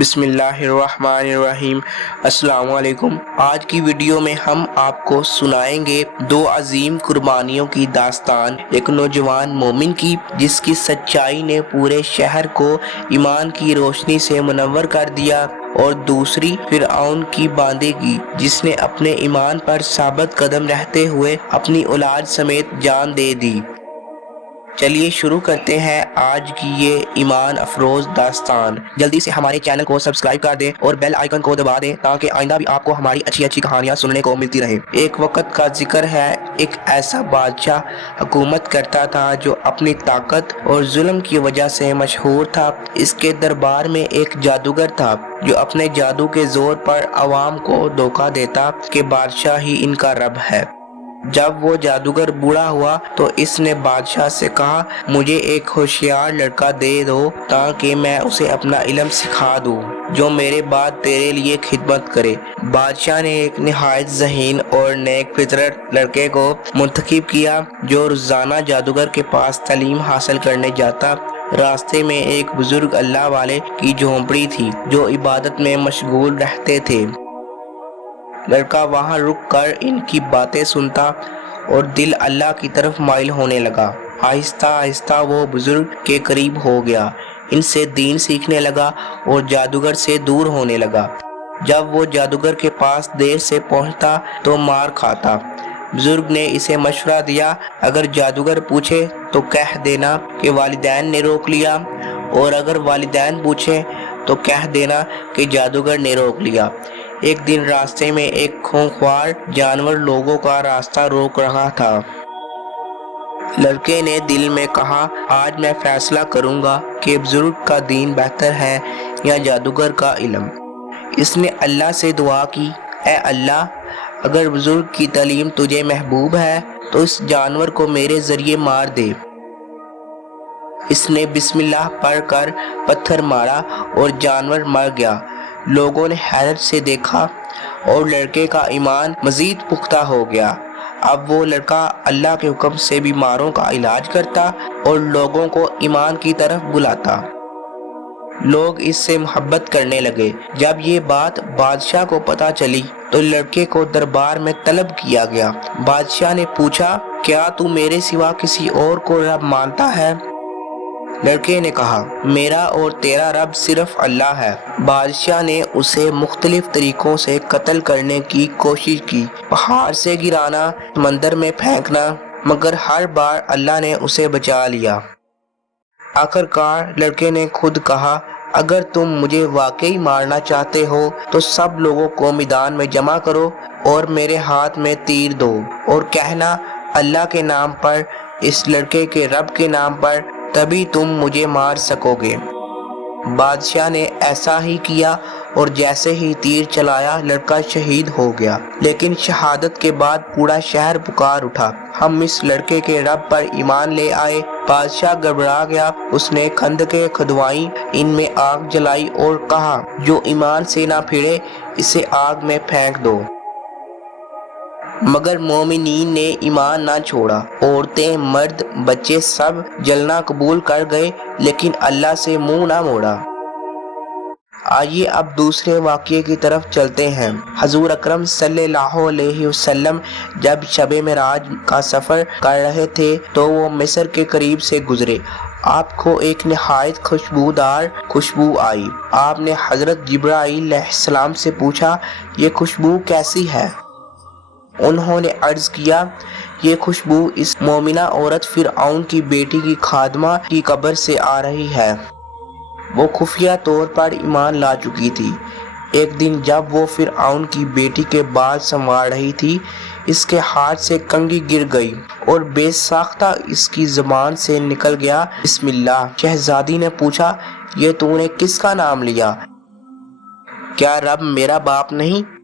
بسم اللہ الرحمن الرحیم۔ السلام علیکم۔ آج کی ویڈیو میں ہم آپ کو سنائیں گے دو عظیم قربانیوں کی داستان، ایک نوجوان مومن کی جس کی سچائی نے پورے شہر کو ایمان کی روشنی سے منور کر دیا، اور دوسری فرعون کی باندی کی جس نے اپنے ایمان پر ثابت قدم رہتے ہوئے اپنی اولاد سمیت جان دے دی۔ چلیے شروع کرتے ہیں آج کی یہ ایمان افروز داستان۔ جلدی سے ہمارے چینل کو سبسکرائب کر دیں اور بیل آئیکن کو دبا دیں تاکہ آئندہ بھی آپ کو ہماری اچھی کہانیاں سننے کو ملتی رہے۔ ایک وقت کا ذکر ہے، ایک ایسا بادشاہ حکومت کرتا تھا جو اپنی طاقت اور ظلم کی وجہ سے مشہور تھا۔ اس کے دربار میں ایک جادوگر تھا جو اپنے جادو کے زور پر عوام کو دھوکہ دیتا کہ بادشاہ ہی ان کا رب ہے۔ جب وہ جادوگر بوڑھا ہوا تو اس نے بادشاہ سے کہا، مجھے ایک ہوشیار لڑکا دے دو تاکہ میں اسے اپنا علم سکھا دوں جو میرے بعد تیرے لیے خدمت کرے۔ بادشاہ نے ایک نہایت ذہین اور نیک فطرت لڑکے کو منتخب کیا جو روزانہ جادوگر کے پاس تعلیم حاصل کرنے جاتا۔ راستے میں ایک بزرگ اللہ والے کی جھونپڑی تھی جو عبادت میں مشغول رہتے تھے۔ لڑکا وہاں رک کر ان کی باتیں سنتا اور دل اللہ کی طرف مائل ہونے لگا۔ آہستہ آہستہ وہ بزرگ کے قریب ہو گیا، ان سے دین سیکھنے لگا اور جادوگر سے دور ہونے لگا۔ جب وہ جادوگر کے پاس دیر سے پہنچتا تو مار کھاتا۔ بزرگ نے اسے مشورہ دیا، اگر جادوگر پوچھے تو کہہ دینا کہ والدین نے روک لیا، اور اگر والدین پوچھیں تو کہہ دینا کہ جادوگر نے روک لیا۔ ایک دن راستے میں ایک خونخوار جانور لوگوں کا راستہ روک رہا تھا۔ لڑکے نے دل میں کہا، آج میں فیصلہ کروں گا کہ بزرگ کا دین بہتر ہے یا جادوگر کا علم۔ اس نے اللہ سے دعا کی، اے اللہ، اگر بزرگ کی تعلیم تجھے محبوب ہے تو اس جانور کو میرے ذریعے مار دے۔ اس نے بسم اللہ پڑھ کر پتھر مارا اور جانور مر گیا۔ لوگوں نے حیرت سے دیکھا اور لڑکے کا ایمان مزید پختہ ہو گیا۔ اب وہ لڑکا اللہ کے حکم سے بیماروں کا علاج کرتا اور لوگوں کو ایمان کی طرف بلاتا۔ لوگ اس سے محبت کرنے لگے۔ جب یہ بات بادشاہ کو پتہ چلی تو لڑکے کو دربار میں طلب کیا گیا۔ بادشاہ نے پوچھا، کیا تو میرے سوا کسی اور کو رب مانتا ہے؟ لڑکے نے کہا، میرا اور تیرا رب صرف اللہ ہے۔ بادشاہ نے اسے مختلف طریقوں سے قتل کرنے کی کوشش کی، پہاڑ سے گرانا، سمندر میں پھینکنا، مگر ہر بار اللہ نے اسے بچا لیا۔ آخرکار لڑکے نے خود کہا، اگر تم مجھے واقعی مارنا چاہتے ہو تو سب لوگوں کو میدان میں جمع کرو اور میرے ہاتھ میں تیر دو اور کہنا، اللہ کے نام پر، اس لڑکے کے رب کے نام پر، تبھی تم مجھے مار سکو گے۔ بادشاہ نے ایسا ہی کیا اور جیسے ہی تیر چلایا لڑکا شہید ہو گیا۔ لیکن شہادت کے بعد پورا شہر پکار اٹھا، ہم اس لڑکے کے رب پر ایمان لے آئے۔ بادشاہ گھبرا گیا، اس نے خندقیں کھدوائیں، ان میں آگ جلائی اور کہا، جو ایمان سے نہ پھرے اسے آگ میں پھینک دو۔ مگر مومنین نے ایمان نہ چھوڑا۔ عورتیں، مرد، بچے سب جلنا قبول کر گئے لیکن اللہ سے منہ نہ موڑا۔ آئیے اب دوسرے واقعے کی طرف چلتے ہیں۔ حضور اکرم صلی اللہ علیہ وسلم جب شب معراج کا سفر کر رہے تھے تو وہ مصر کے قریب سے گزرے۔ آپ کو ایک نہایت خوشبودار خوشبو آئی۔ آپ نے حضرت جبرائیل علیہ السلام سے پوچھا، یہ خوشبو کیسی ہے؟ انہوں نے عرض کیا، یہ خوشبو اس مومنہ عورت فرعون کی بیٹی کی خادمہ کی قبر سے آ رہی ہے۔ وہ خفیہ طور پر ایمان لا چکی تھی۔ ایک دن جب وہ فرعون کی بیٹی کے بال سنوار رہی تھی، اس کے ہاتھ سے کنگھی گر گئی اور بے ساختہ اس کی زبان سے نکل گیا، بسم اللہ۔ شہزادی نے پوچھا، یہ تو نے کس کا نام لیا؟ کیا رب میرا باپ نہیں؟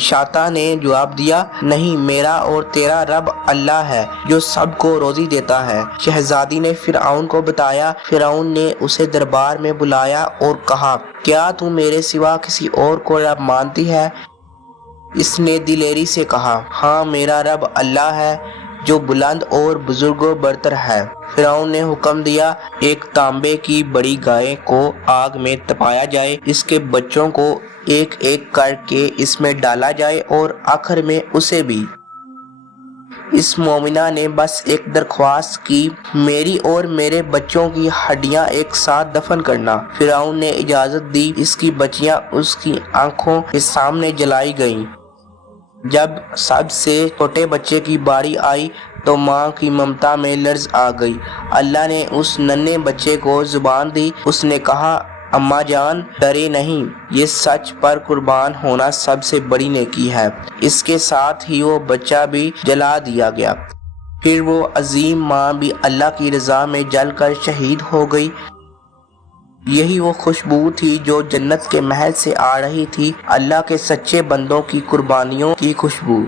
شاطا نے جواب دیا، نہیں، میرا اور تیرا رب اللہ ہے جو سب کو روزی دیتا ہے۔ شہزادی نے فرعون کو بتایا۔ فرعون نے اسے دربار میں بلایا اور کہا، کیا تو میرے سوا کسی اور کو رب مانتی ہے؟ اس نے دلیری سے کہا، ہاں، میرا رب اللہ ہے جو بلند اور بزرگوں برتر ہے۔ فرعون نے حکم دیا ایک تانبے کی بڑی گائے کو آگ میں تپایا جائے، اس کے بچوں کو ایک ایک کر کے اس میں ڈالا جائے اور آخر میں اسے بھی۔ اس مومنہ نے بس ایک درخواست کی، میری اور میرے بچوں کی ہڈیاں ایک ساتھ دفن کرنا۔ فرعون نے اجازت دی، اس کی بچیاں اس کی آنکھوں کے سامنے جلائی گئیں۔ جب سب سے چھوٹے بچے کی باری آئی تو ماں کی ممتا میں لرز آ گئی۔ اللہ نے اس ننھے بچے کو زبان دی، اس نے کہا اماں جان ڈرے نہیں، یہ سچ پر قربان ہونا سب سے بڑی نیکی ہے۔ اس کے ساتھ ہی وہ بچہ بھی جلا دیا گیا۔ پھر وہ عظیم ماں بھی اللہ کی رضا میں جل کر شہید ہو گئی۔ یہی وہ خوشبو تھی جو جنت کے محل سے آ رہی تھی، اللہ کے سچے بندوں کی قربانیوں کی خوشبو۔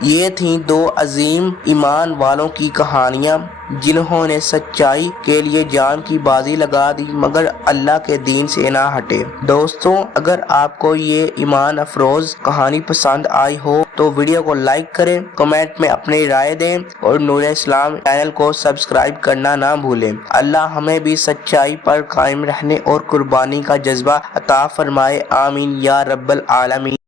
یہ تھیں دو عظیم ایمان والوں کی کہانیاں جنہوں نے سچائی کے لیے جان کی بازی لگا دی مگر اللہ کے دین سے نہ ہٹے۔ دوستوں، اگر آپ کو یہ ایمان افروز کہانی پسند آئی ہو تو ویڈیو کو لائک کریں، کمنٹ میں اپنی رائے دیں اور نور اسلام چینل کو سبسکرائب کرنا نہ بھولیں۔ اللہ ہمیں بھی سچائی پر قائم رہنے اور قربانی کا جذبہ عطا فرمائے، آمین یا رب العالمین۔